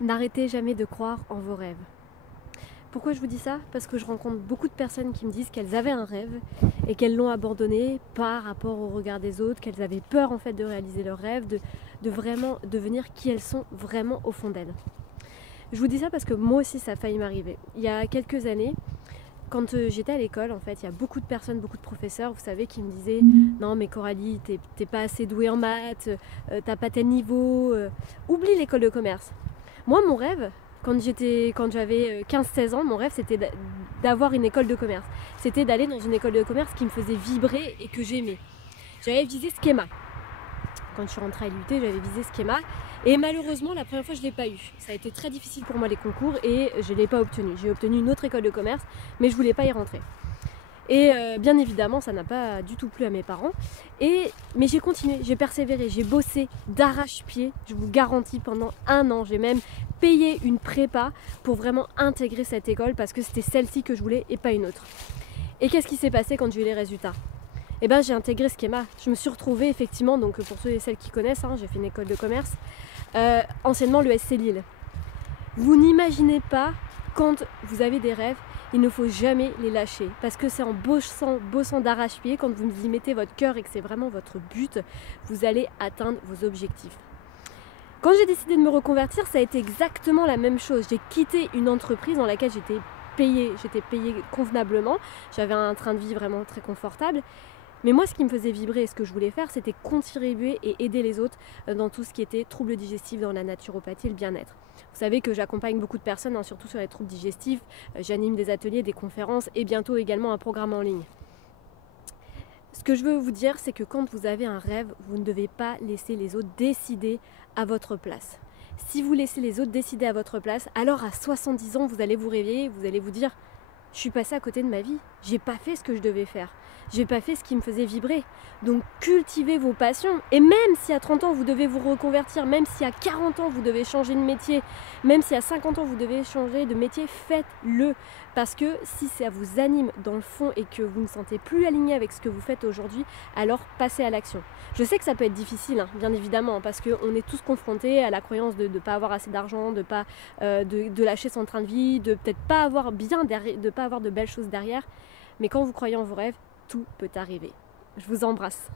N'arrêtez jamais de croire en vos rêves. Pourquoi je vous dis ça? Parce que je rencontre beaucoup de personnes qui me disent qu'elles avaient un rêve et qu'elles l'ont abandonné par rapport au regard des autres, qu'elles avaient peur en fait de réaliser leur rêve, de vraiment devenir qui elles sont vraiment au fond d'elles. Je vous dis ça parce que moi aussi ça a failli m'arriver. Il y a quelques années, quand j'étais à l'école, en fait, il y a beaucoup de personnes, beaucoup de professeurs, vous savez, qui me disaient non mais Coralie, t'es pas assez douée en maths, t'as pas tel niveau, oublie l'école de commerce. Moi, mon rêve, quand j'avais 15-16 ans, mon rêve c'était d'avoir une école de commerce. C'était d'aller dans une école de commerce qui me faisait vibrer et que j'aimais. J'avais visé Schema. Quand je suis rentrée à l'UT, j'avais visé Schema. Et malheureusement, la première fois, je ne l'ai pas eu. Ça a été très difficile pour moi les concours et je ne l'ai pas obtenu. J'ai obtenu une autre école de commerce, mais je ne voulais pas y rentrer. Et bien évidemment, ça n'a pas du tout plu à mes parents. Mais j'ai continué, j'ai persévéré, j'ai bossé d'arrache-pied, je vous garantis, pendant 1 an. J'ai même payé une prépa pour vraiment intégrer cette école parce que c'était celle-ci que je voulais et pas une autre. Et qu'est-ce qui s'est passé quand j'ai eu les résultats? Eh ben, j'ai intégré Schema. Je me suis retrouvée effectivement, donc pour ceux et celles qui connaissent, j'ai fait une école de commerce, anciennement l'ESC Lille. Vous n'imaginez pas, quand vous avez des rêves, il ne faut jamais les lâcher. Parce que c'est en bossant d'arrache-pied, quand vous y mettez votre cœur et que c'est vraiment votre but, vous allez atteindre vos objectifs. Quand j'ai décidé de me reconvertir, ça a été exactement la même chose. J'ai quitté une entreprise dans laquelle j'étais payée convenablement. J'avais un train de vie vraiment très confortable. Mais moi, ce qui me faisait vibrer et ce que je voulais faire, c'était contribuer et aider les autres dans tout ce qui était troubles digestifs, dans la naturopathie et le bien-être. Vous savez que j'accompagne beaucoup de personnes, surtout sur les troubles digestifs. J'anime des ateliers, des conférences et bientôt également un programme en ligne. Ce que je veux vous dire, c'est que quand vous avez un rêve, vous ne devez pas laisser les autres décider à votre place. Si vous laissez les autres décider à votre place, alors à 70 ans, vous allez vous réveiller, vous allez vous dire « Je suis passée à côté de ma vie, j'ai pas fait ce que je devais faire. » J'ai pas fait ce qui me faisait vibrer. Donc cultivez vos passions. Et même si à 30 ans vous devez vous reconvertir, même si à 40 ans vous devez changer de métier, même si à 50 ans vous devez changer de métier, faites-le. Parce que si ça vous anime dans le fond et que vous ne sentez plus aligné avec ce que vous faites aujourd'hui, alors passez à l'action. Je sais que ça peut être difficile, bien évidemment, parce qu'on est tous confrontés à la croyance de ne pas avoir assez d'argent, de lâcher son train de vie, de peut-être pas avoir de pas avoir de belles choses derrière. Mais quand vous croyez en vos rêves, tout peut arriver. Je vous embrasse.